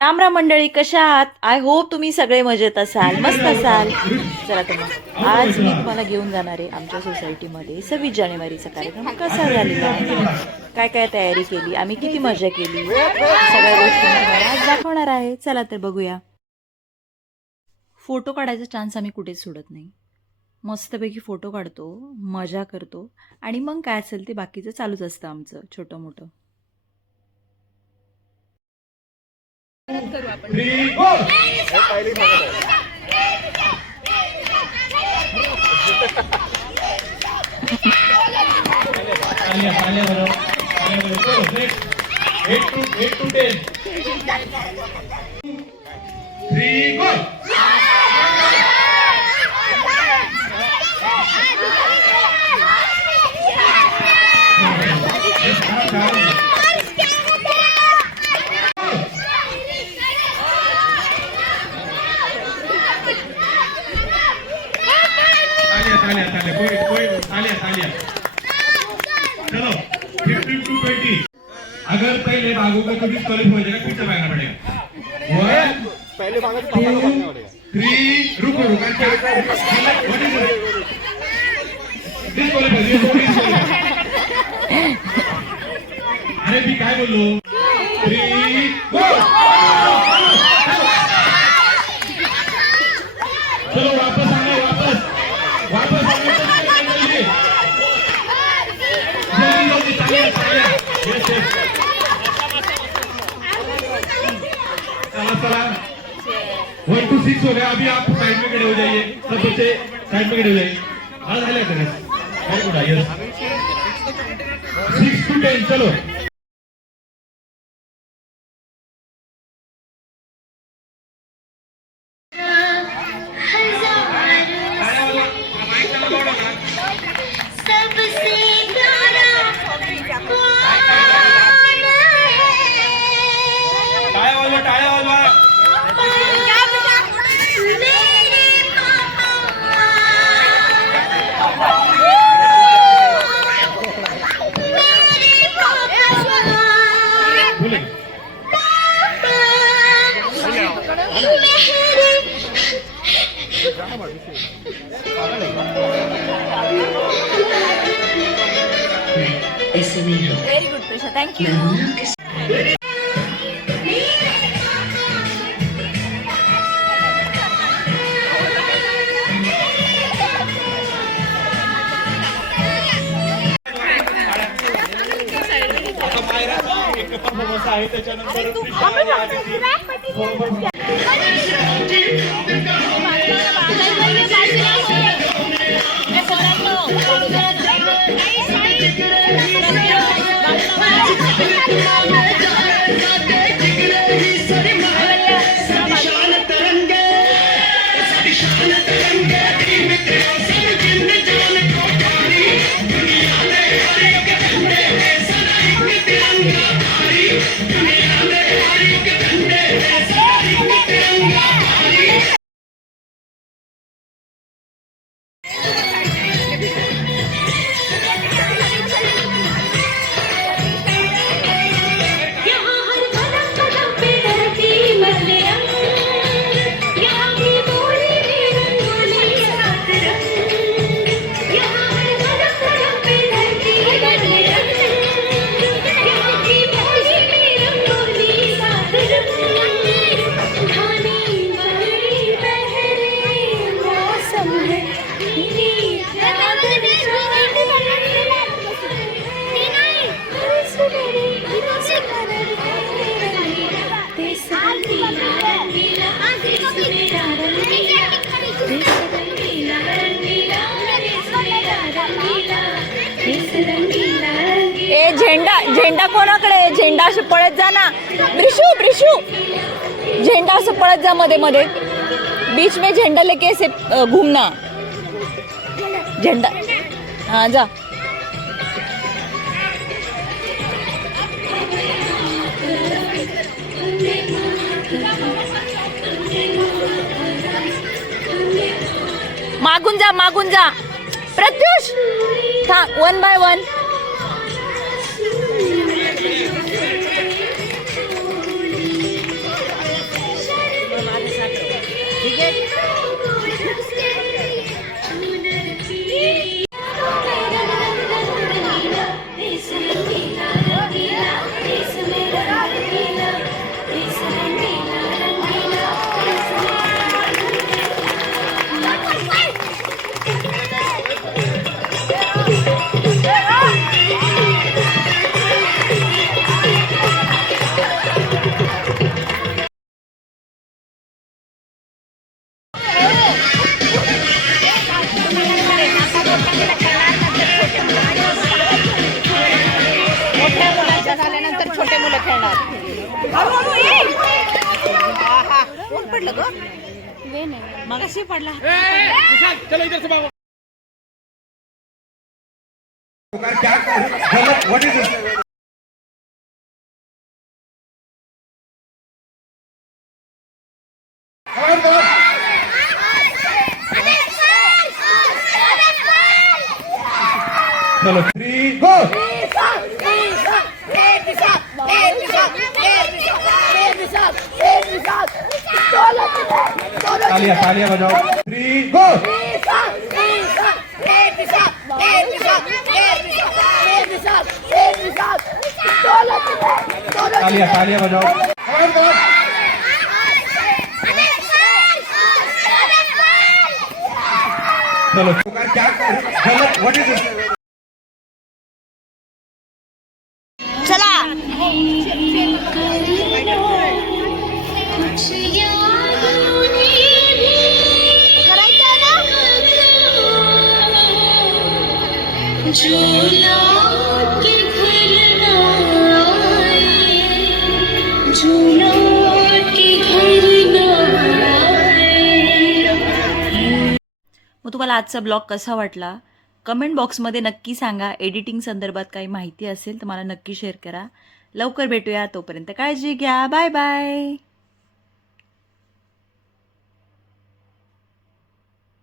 राम राम मंडळी, कशा आहात? आय होप तुम्ही सगळे मजेत असाल, मस्त असाल. चला तर मग आज मी तुम्हाला घेऊन जाणार आहे आमच्या सोसायटीमध्ये 26 जानेवारीचा कार्यक्रम कसा झालेला आहे, काय काय तयारी केली, आम्ही किती मजा केली, सगळ्या गोष्टी मी तुम्हाला आज दाखवणार आहे. चला तर बघूया. फोटो काढायचा चान्स आम्ही कुठेच सोडत नाही. मस्तपैकी फोटो काढतो, मजा करतो आणि मग काय असेल ते बाकीचं चालूच असतं आमचं छोटं मोठं. चलो 15 to 20. अगर पहले भागों का तो डिस्क्वालिफाई हो जाएगा, पीछे भागना पड़ेगा. 1 पहले भागो तो पापा को भागना पड़ेगा. 3 रुको डिस्क्वालिफाई. अरे भी काय बोललो. 3 गो. चलो वापस आना, वापस चला 1 to 6 हो गया. अभी आप साइड में खड़े हो जाइए, सब बच्चे साइड में खड़े हो जाइए. हाँ वेरी गुड. आइए 6 to 10. चलो व्हेरी गुड प्रेशा, थँक्यू. आहे त्याच्यानंतर झेंडा कोणाकडे? झेंडा असं पळत जा ना. ब्रिशू झेंडा असं पळत जा मध्ये मध्ये. बीच में झेंडा लेके ऐसे घूमना. झेंडा हाँ जा. मागून जा प्रत्युष. था 1 by 1. पडलं ग मगाशी पडला What is this? चलो 3 गो तालियां तालियां बजाओ 3 गो तालियां तालियां बजाओ चलो क्या गलत व्हाट इज दिस चला मग तुम्हाला आजचा ब्लॉग कसा वाटला कमेंट बॉक्समध्ये नक्की सांगा. एडिटिंग संदर्भात काही माहिती असेल तर मला नक्की शेअर करा. लवकर भेटूया. तोपर्यंत काळजी घ्या. Bye bye.